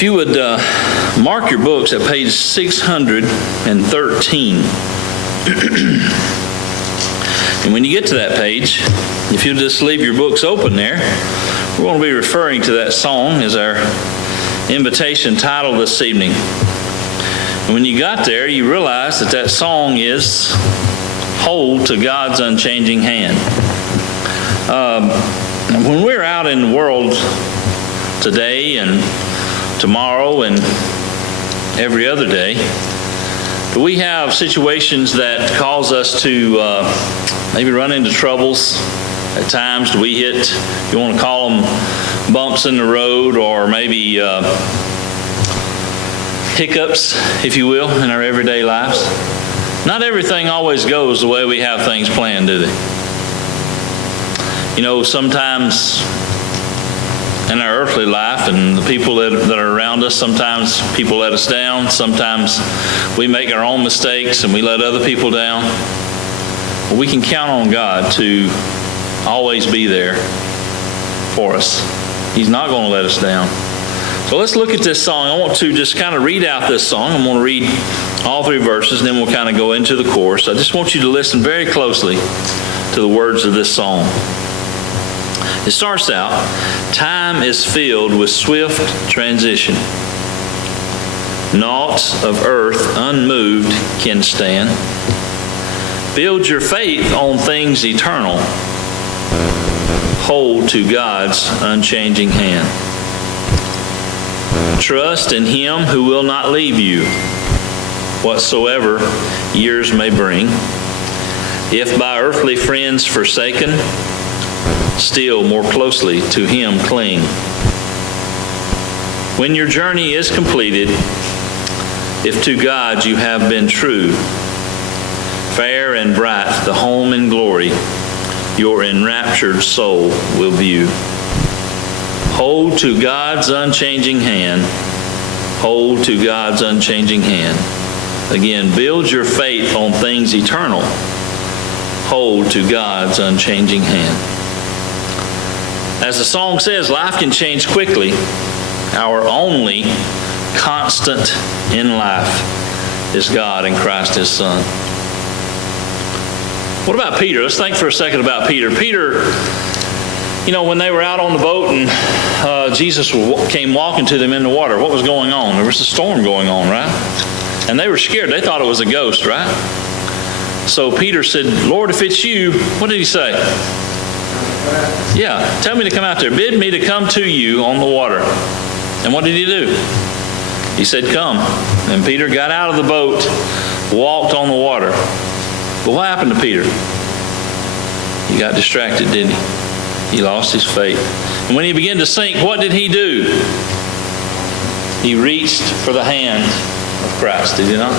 If you would mark your books at page 613. And when you get to that page, if you'll just leave your books open there, we're going to be referring to that song as our invitation title this evening. And when you got there, you realize that that song is Hold to God's Unchanging Hand. When we're out in the world today and tomorrow and every other day, we have situations that cause us to maybe run into troubles. At times we hit, you want to call them bumps in the road, or maybe hiccups, if you will, in our everyday lives. Not everything always goes the way we have things planned, do they? You know, sometimes in our earthly life and the people that are around us, sometimes people let us down. Sometimes we make our own mistakes and we let other people down. But we can count on God to always be there for us. He's not going to let us down. So let's look at this song. I want to just kind of read out this song. I'm going to read all three verses, and then we'll kind of go into the chorus. I just want you to listen very closely to the words of this song. It starts out, time is filled with swift transition. Naught of earth unmoved can stand. Build your faith on things eternal. Hold to God's unchanging hand. Trust in Him who will not leave you, whatsoever years may bring. If by earthly friends forsaken, still more closely to Him cling. When your journey is completed, if to God you have been true, fair and bright the home in glory your enraptured soul will view. Hold to God's unchanging hand. Hold to God's unchanging hand. Again, build your faith on things eternal. Hold to God's unchanging hand. As the song says, life can change quickly. Our only constant in life is God and Christ His Son. What about Peter? Let's think for a second about Peter. Peter, you know, when they were out on the boat and Jesus came walking to them in the water, what was going on? There was a storm going on, right? And they were scared. They thought it was a ghost, right? So Peter said, Lord, if it's you, what did he say? Yeah, tell me to come out there. Bid me to come to you on the water. And what did he do? He said, come. And Peter got out of the boat, walked on the water. But what happened to Peter? He got distracted, didn't he? He lost his faith. And when he began to sink, what did he do? He reached for the hand of Christ, did he not?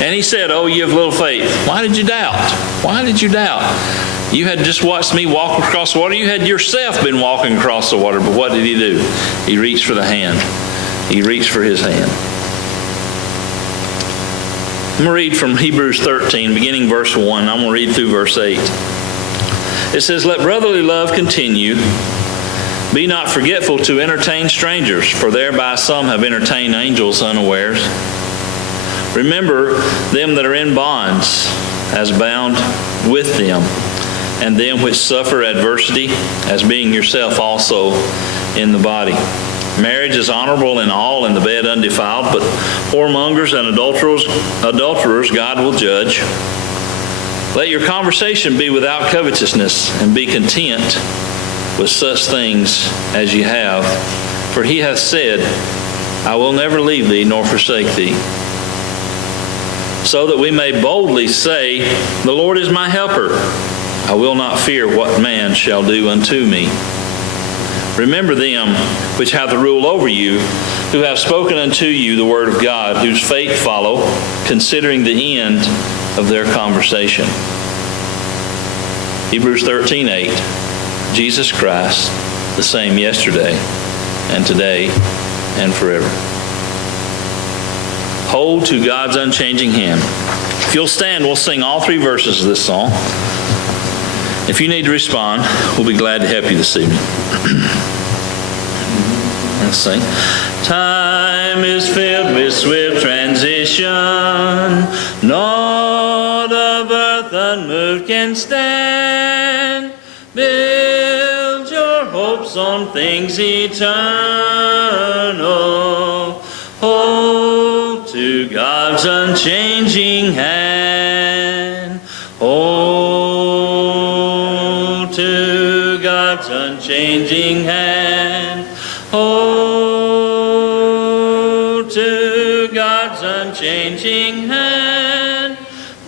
And he said, oh, you have little faith. Why did you doubt? Why did you doubt? You had just watched me walk across the water. You had yourself been walking across the water. But what did he do? He reached for the hand. He reached for his hand. I'm going to read from Hebrews 13, beginning verse 1. I'm going to read through verse 8. It says, let brotherly love continue. Be not forgetful to entertain strangers, for thereby some have entertained angels unawares. Remember them that are in bonds, as bound with them, and them which suffer adversity, as being yourself also in the body. Marriage is honorable in all, and the bed undefiled, but whoremongers and adulterers God will judge. Let your conversation be without covetousness, and be content with such things as ye have. For he hath said, I will never leave thee nor forsake thee. So that we may boldly say, the Lord is my helper. I will not fear what man shall do unto me. Remember them which have the rule over you, who have spoken unto you the word of God, whose faith follow, considering the end of their conversation. Hebrews 13:8. Jesus Christ, the same yesterday and today and forever. Hold to God's unchanging hand. If you'll stand, we'll sing all three verses of this song. If you need to respond, we'll be glad to help you this evening. Let's sing. Time is filled with swift transition. Naught of earth unmoved can stand. Build your hopes on things eternal. Hold to God's unchanging hand. Hold to God's unchanging hand. Hold to God's unchanging hand.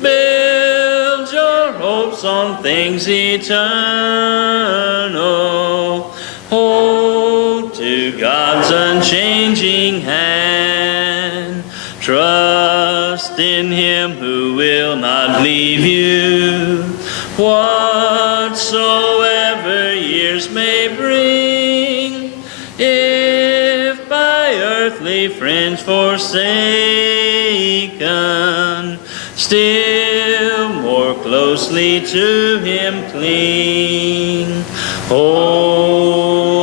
Build your hopes on things eternal. Hold to God's unchanging hand. Trust in Him who will not leave you, whatsoever years may bring. If by earthly friends forsaken, still more closely to Him cling. Hold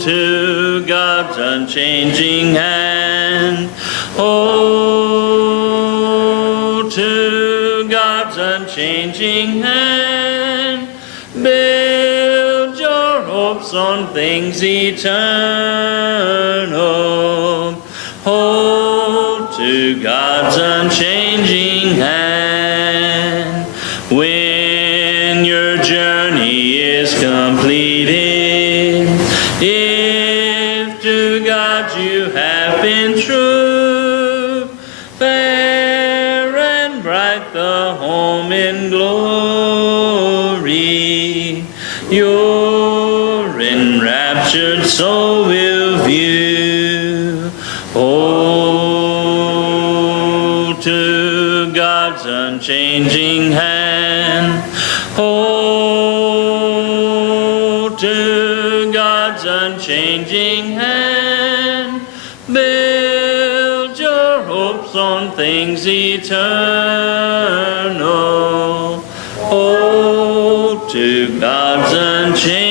to God's unchanging hand. Hold to God's unchanging hand. Build your hopes on things eternal. Hold to God's unchanging hand. When your journey is completed, if to God you have been true, fair and bright the home in glory, your enraptured soul will view. Hold to God's unchanging hand. Hold to God's unchanging hand. Build your hopes on things eternal. Hold to God's unchanging